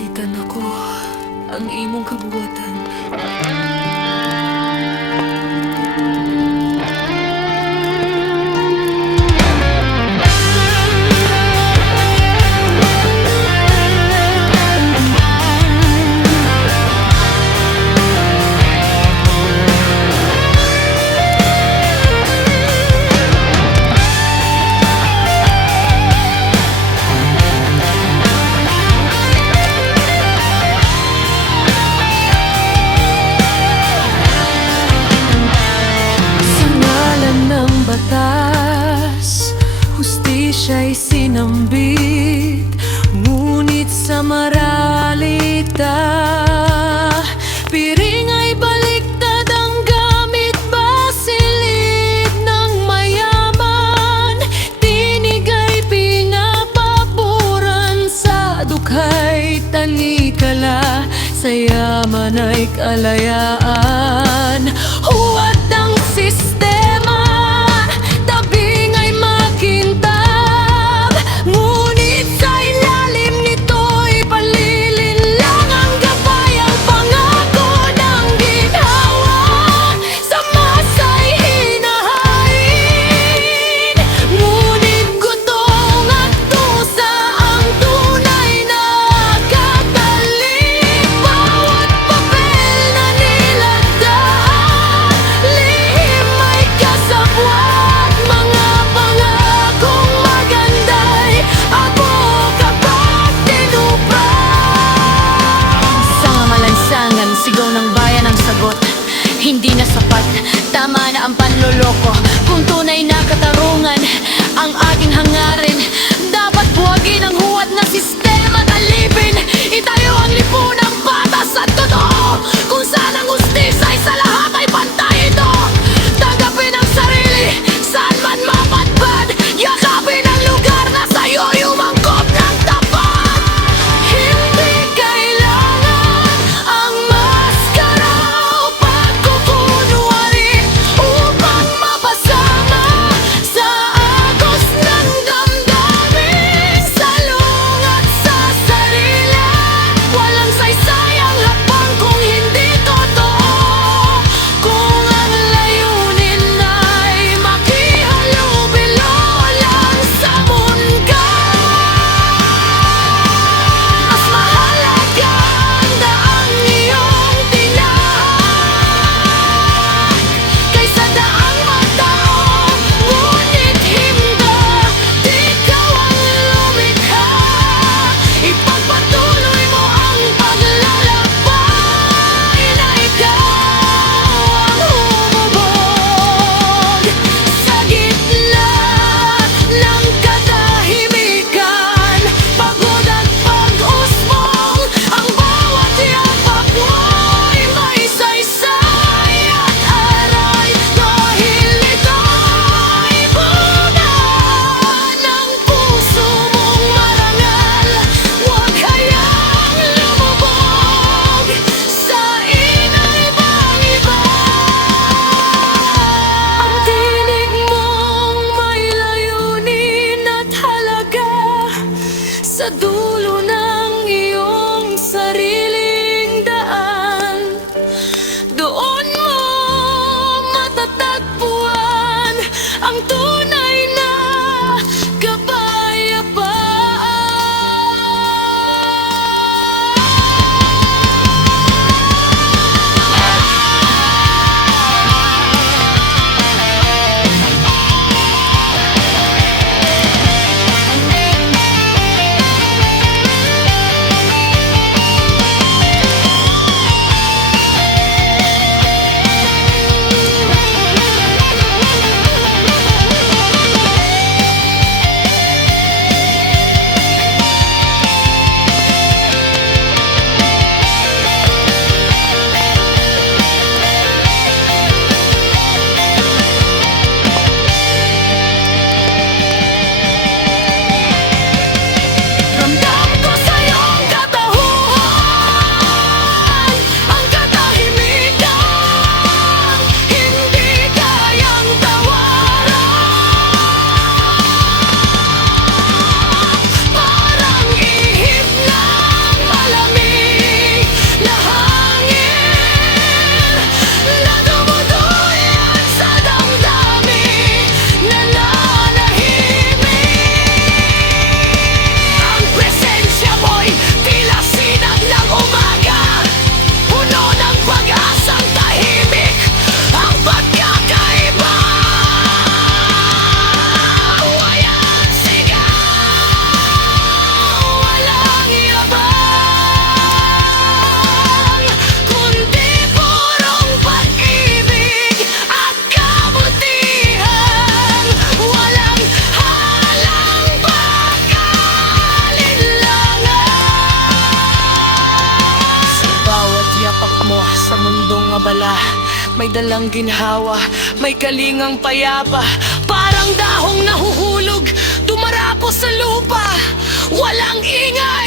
makita nako ang imong kabuwatan. Siya'y sinambit, ngunit sa maralita piring ay baliktad ang gamit. Basilid ng mayaman, tinig ay pinapaboran. Sa dukhay tanikala, sa yaman ay kalayaan. Huwad ang sistema, hindi na sapat, tama na ang panloloko. Kung tunay na katarungan ang ating hangarin, dapat buwagin ang huwad na sistema at alipin. Itayo ang lipunang patas at totoo, kung saan ang hustisya ay sa lahat ay pantay ito. Tanggapin ang sarili, saan man mapadpad, yakapin ang lugar na sa'yo umangkop ng tapat. Hindi kailangan ang maskara o pagkukunwari upang mapasama sa agos ng damdamin. Salung at sa sarili, walang saysayang hakbang kung hindi totoo. Kung ang layunin ay makihalubilo lang sa mundo, mas mahalaga ang daang iyong tinahan kaysa daang magtao. Ngunit himda, ikaw ang lumikha. Ipagpatuloy mo ang paglalakbay na ikaw ang humubog sa gitna ng katahimikan. Pagod at pag-usbong, ang bawat yapak mo'y may saysay at aray. Dahil ito'y bunga ng puso mong marangal, huwag hayaang lumubog sa inay pang iba. Ang tinig mong may layunin at halaga, sa dulo ng iyong sariling daan, doon mo matatagpuan ang tunay na kapayapaan. May dalang ginhawa, may kalingang payapa, parang dahong nahuhulog, dumarapos sa lupa. Walang ingay,